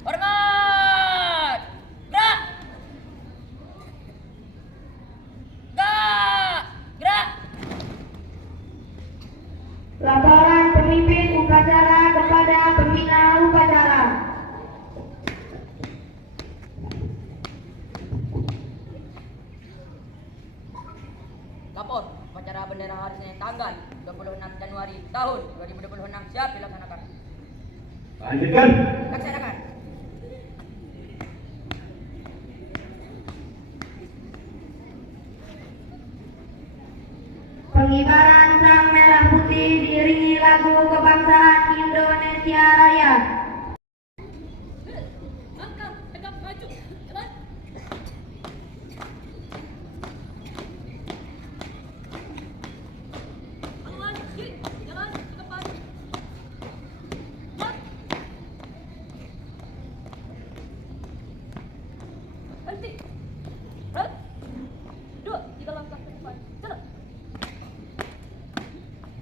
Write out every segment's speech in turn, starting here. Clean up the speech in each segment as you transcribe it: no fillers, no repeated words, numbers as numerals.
Hormat! Gerak! Gerak! Gerak! Laporan pemimpin upacara kepada pembina upacara. Lapor, upacara bendera hari Senin tanggal 26 Januari tahun 2026 siap dilaksanakan. Lanjutkan. Laksanakan. Pengibaran sang merah putih diiringi lagu kebangsaan Indonesia Raya. Langkah tegap maju. Jalan. Jalan kiri, jalan ke depan. Jalan. Henti. Jalan. 2, 3 langkah ke depan. Jalan.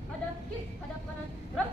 Hadap kiri, hadap kanan. Gerak.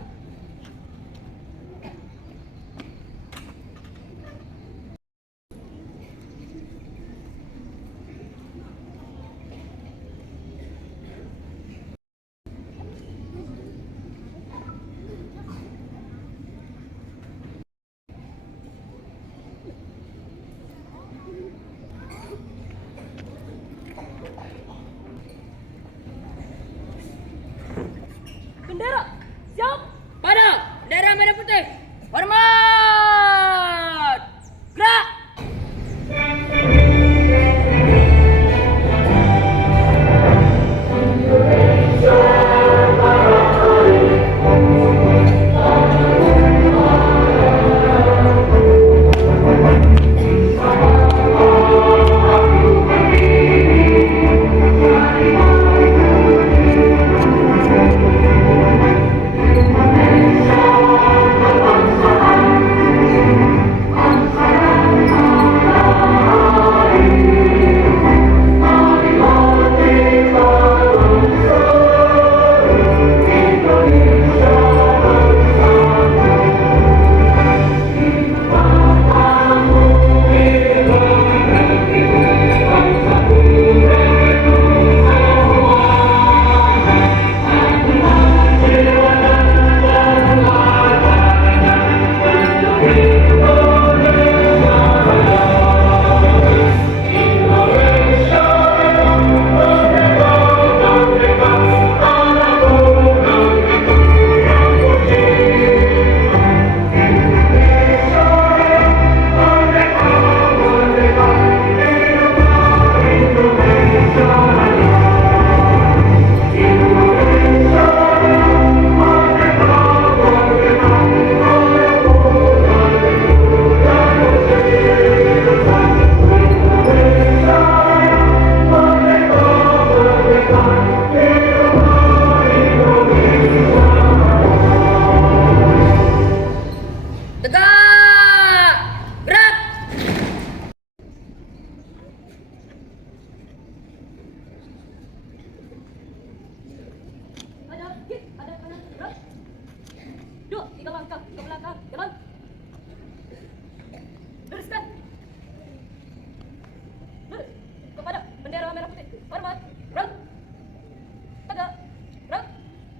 Bendera siap pada bendera merah putih. Hormat! Gerak! Tegak! Gerak! Hadap kiri, hadap kanan. Gerak. 2, 3 langkah ke belakang. Jalan. Luruskan. Lurus kepada bendera merah putih. Hormat. Gerak. Tegak. Gerak.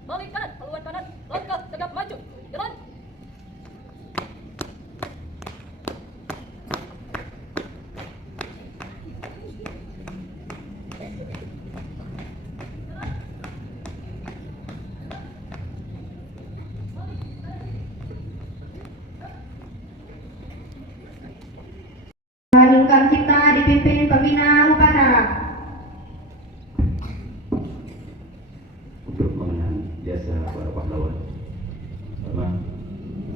Balik kanan, haluan kanan. Langkah tegap maju. Jalan. Haringkang Cipta dipimpin pembina upacara. Untuk mengenang jasa para pahlawan, sama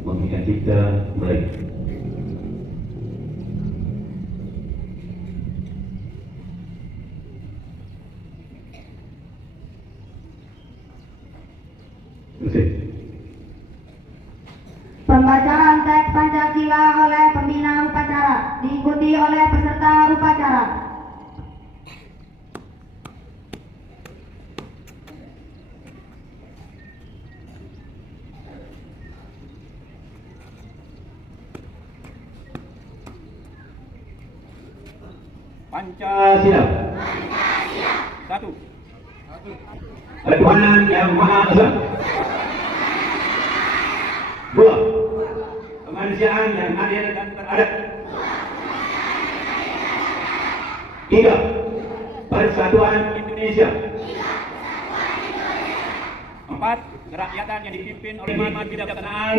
mengingat kita baik. Pembacaan teks Pancasila oleh pembina upacara diikuti oleh peserta upacara. Pancasila. Satu. Ketuhanan Yang Maha Esa. Dua. Kemanusiaan yang adil dan beradab. Tiga. Persatuan Indonesia. Empat. Kerakyatan yang dipimpin oleh manfaat kebijaksanaan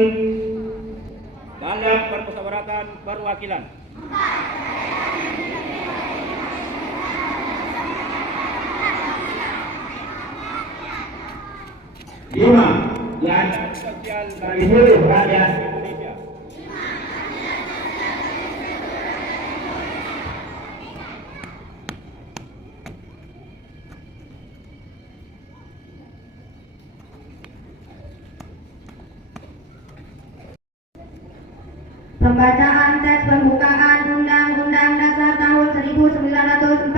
dalam permusyawaratan perwakilan. Lima. Yang sosial bagi seluruh rakyat Indonesia. Pembacaan teks pembukaan Undang-Undang Dasar tahun 1945.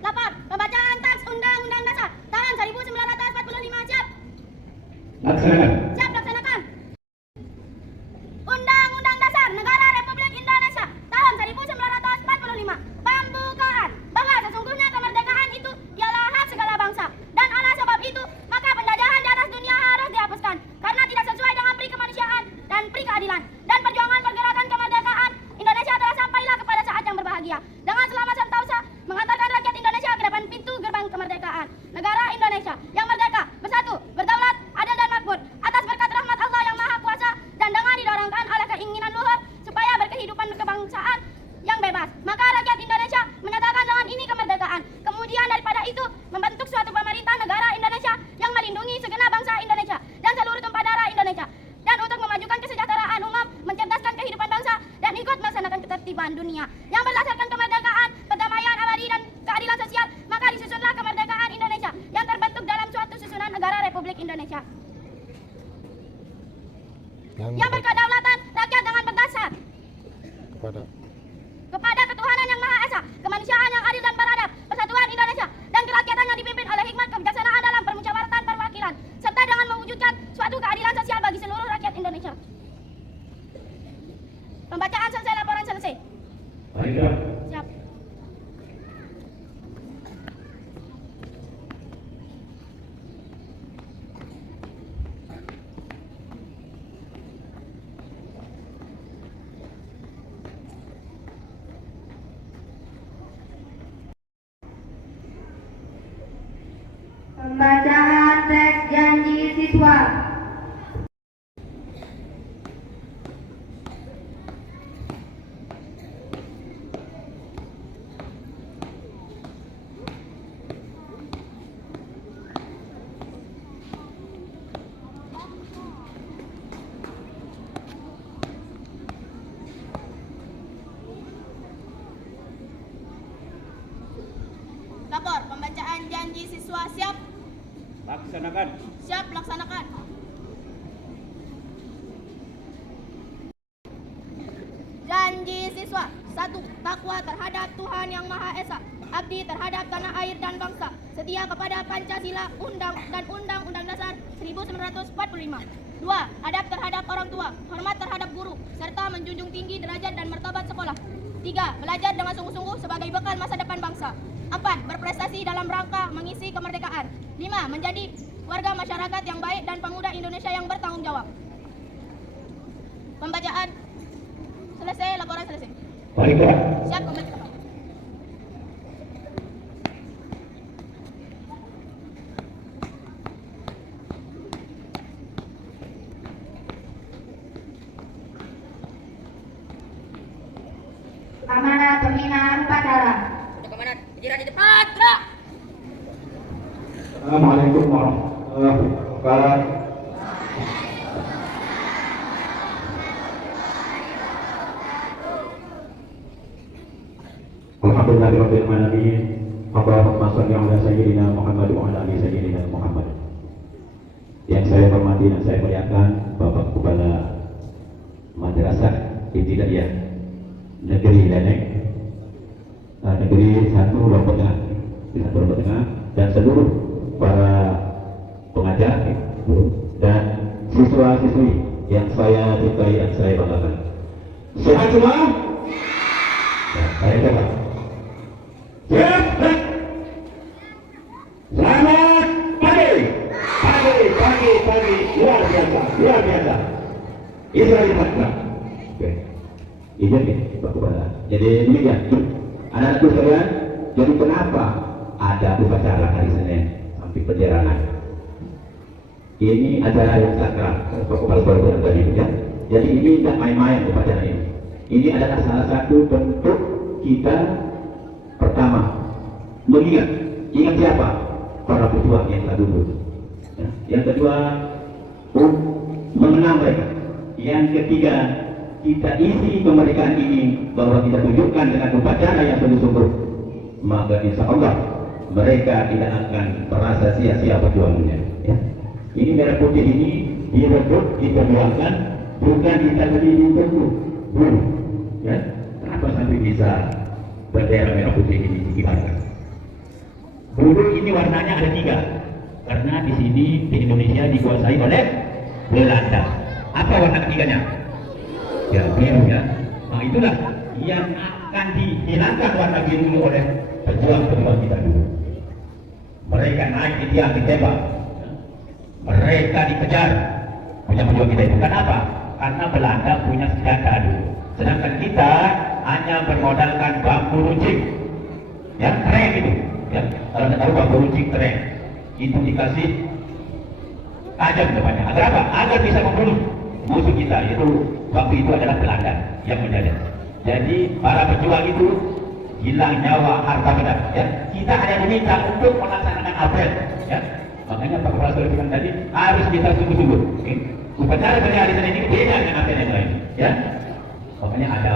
Lapor, pembacaan teks Undang-Undang Dasar tahun 1945 siap. Laksanakan. Siap laksanakan. Undang-Undang Dasar Negara Republik Indonesia tahun 1945. Pembukaan. Bahwa sesungguhnya kemerdekaan itu ialah hak segala bangsa. Dan oleh sebab itu, maka penjajahan di atas dunia harus dihapuskan. Karena tidak sesuai dengan pri kemanusiaan dan pri keadilan. Dan perjuangan pergerakan kemerdekaan Indonesia telah sampailah kepada saat yang berbahagia. Dengan selamat sentosa mengantarkan rakyat Indonesia ke depan pintu gerbang kemerdekaan. Negara Indonesia yang merdeka, bersatu, berdaulat, adil dan makmur atas berkat rahmat Allah yang Maha Kuasa dan dengan didorongkan oleh keinginan luhur supaya berkehidupan kebangsaan yang bebas. Maka rakyat Indonesia menyatakan dengan ini kemerdekaan. Kemudian daripada itu membentuk suatu pemerintah negara Indonesia yang melindungi segenap bangsa Indonesia dan seluruh tumpah darah Indonesia. Dan untuk memajukan kesejahteraan umum, mencerdaskan kehidupan bangsa dan ikut melaksanakan ketertiban dunia yang berdasarkan kemerdekaan, perdamaian abadi dan keadilan sosial. Maka disusunlah kemerdekaan Indonesia yang terbentuk dalam suatu susunan negara Republik Indonesia yang berkedaulatan rakyat dengan berdasar kepada ketuhanan yang Maha Esa, kemanusiaan yang adil dan beradab, persatuan Indonesia dan kerakyatan yang dipimpin oleh hikmat kebijaksanaan dalam permusyawaratan perwakilan, serta dengan mewujudkan suatu keadilan sosial bagi seluruh rakyat Indonesia. Pembacaan selesai, laporan selesai. Baiklah. Siap. Pembacaan teks janji siswa. Lapor, pembacaan janji siswa siap. Laksanakan. Siap laksanakan. Janji siswa. 1. Takwa terhadap Tuhan Yang Maha Esa, abdi terhadap tanah air dan bangsa, setia kepada Pancasila dan Undang-Undang Dasar 1945. 2. Adab terhadap orang tua, hormat terhadap guru, serta menjunjung tinggi derajat dan martabat sekolah. 3. Belajar dengan sungguh-sungguh sebagai bekal masa depan bangsa. 4. Berprestasi dalam rangka mengisi kemerdekaan. 5. Menjadi warga masyarakat yang baik dan pemuda Indonesia yang bertanggung jawab. Pembacaan selesai, laporan selesai. Baiklah. Siap kembali ke tempat. Amanat pembina upacara. Untuk komandan, berdiri di depan, gerak. Assalamualaikum warahmatullahi wabarakatuh. Alhamdulillahirabbil alamin. Allahumma shalli ala sayyidina Muhammad wa ala ali sayyidina Muhammad. Yang saya hormati dan saya muliakan Bapak Kepala Madrasah Ibtidaiyah tidak ya. Negeri Leneng, negeri 1 Lombok Tengah, satu Lombok Tengah, dan seluruh para pengajar dan siswa-siswi yang saya cintai dan saya banggakan. Sehat semua? Ya, saya coba. Siap? Selamat pagi. Pagi. Luar biasa. Israel Matra. Oke. Izin ya, Pak Kepala. Jadi demikian. Anak-anakku sekalian, jadi kenapa ada upacara hari Senin sampai penyerangan? Ini acara yang sakral, Pak Kepala Sekolah tadi ya. Jadi ini tidak main-main upacara ini. Ini adalah salah satu bentuk kita pertama mengingat siapa? Para pejuang yang telah gugur. Ya. Yang kedua, mengenang mereka. Yang ketiga, kita isi kemerdekaan ini bahwa kita tunjukkan dengan upacara yang sungguh-sungguh, maka insya Allah mereka tidak akan merasa sia-sia perjuangannya. Ya. Ini merah putih ini direbut, diperjuangkan, bukan kita berdiri tunggu. Ya, kenapa sampai bisa bendera merah putih ini dikibarkan? Dulu ini warnanya ada 3, karena di sini di Indonesia dikuasai oleh Belanda. Apa warna ketiganya? Ya, biru ya. Nah itulah yang akan dihilangkan warna biru oleh pejuang-pejuang kita dulu. Mereka naik di tiang ditembak, mereka dikejar, punya pejuang kita itu. Kenapa? Karena Belanda punya senjata dulu, sedangkan kita hanya bermodalkan bambu runcing, ya keren itu. Ya, kalau anda tahu bambu runcing keren, itu dikasih tajam depannya. Agar apa? Agar bisa membunuh musuh kita. Itu waktu itu adalah Belanda yang menjajah. Jadi para pejuang itu hilang nyawa, harta benda. Ya, kita hanya diminta untuk melaksanakan apel. Ya, makanya Pak Kepala Sekolah bilang tadi harus kita sungguh-sungguh. Upacara hari Senin ini beda dengan apel yang lain. Ya, makanya ada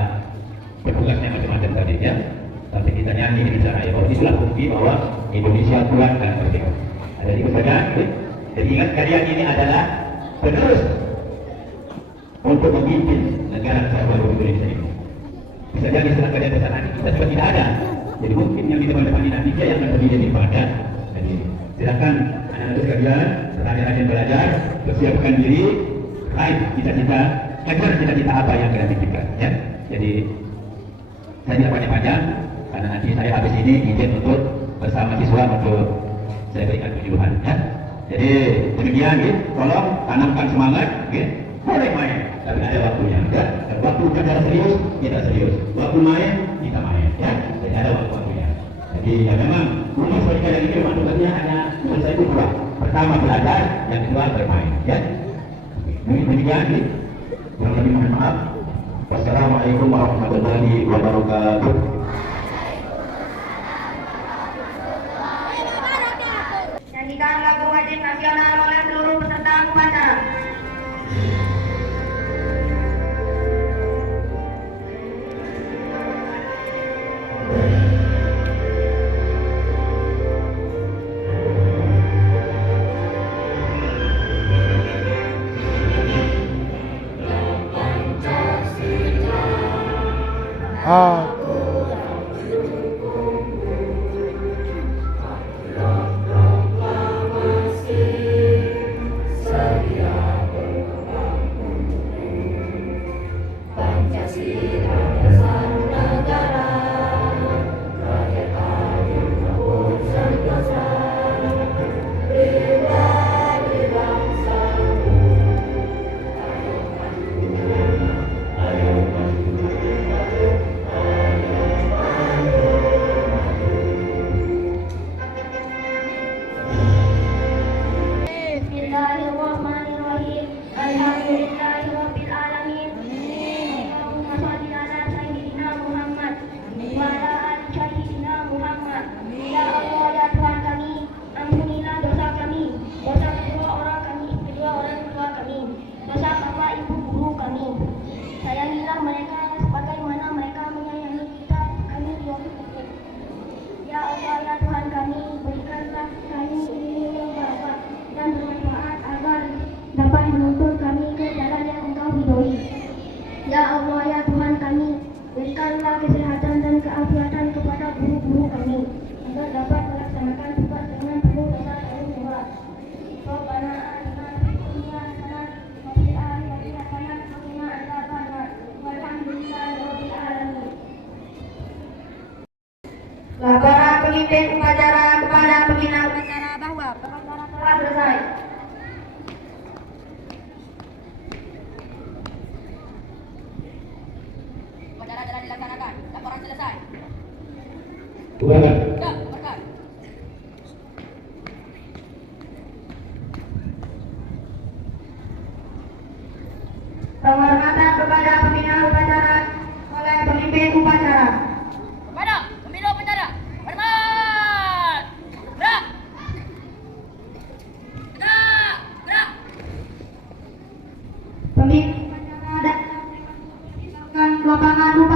petugasnya macam-macam tadi. Ya. Sampai kita nyanyi di sana ya, bahwa itulah bukti bahwa Indonesia kuat dan merdeka. Ada di kemudian, jadi ingat kalian ini adalah penerus untuk memimpin negara kesatuan Indonesia ini. Bisa jadi setelah kalian ke sana kita sudah tidak ada. Jadi mungkin yang di depan ini nanti dia yang akan berdiri di badan. Jadi silakan anak-anak sekalian, rajin belajar, persiapkan diri, raih cita-cita, kejar cita-cita apa yang kalian pikirkan. Ya, jadi saya tidak panjang-panjang. Karena nanti saya habis ini izin untuk bersama siswa untuk saya berikan penyuluhan. Ya. Jadi demikian, ya. Tolong tanamkan semangat. Ya. Boleh main, tapi ada waktunya. Ya. Dan waktu kerja serius, kita serius. Waktu main, kita main. Ya. Jadi ada waktu-waktunya. Jadi ya memang umur seperti kalian ini memang tugasnya hanya menurut saya itu 2. Pertama belajar, yang kedua bermain. Ya. Demikian, ya. Kurang lebih mohon maaf. Wassalamualaikum warahmatullahi wabarakatuh. Nyanyikan lagu wajib nasional oleh seluruh peserta upacara. pemimpin upacara kepada pembina upacara bahwa upacara telah selesai. Upacara telah dilaksanakan. Laporan selesai. Bubarkan. Ya, bubarkan. Penghormatan kepada pembina upacara oleh pemimpin upacara. Kepada pembina upacara. Hormat. Gerak. Gerak. Gerak. Pemimpin upacara dan lapangan upacara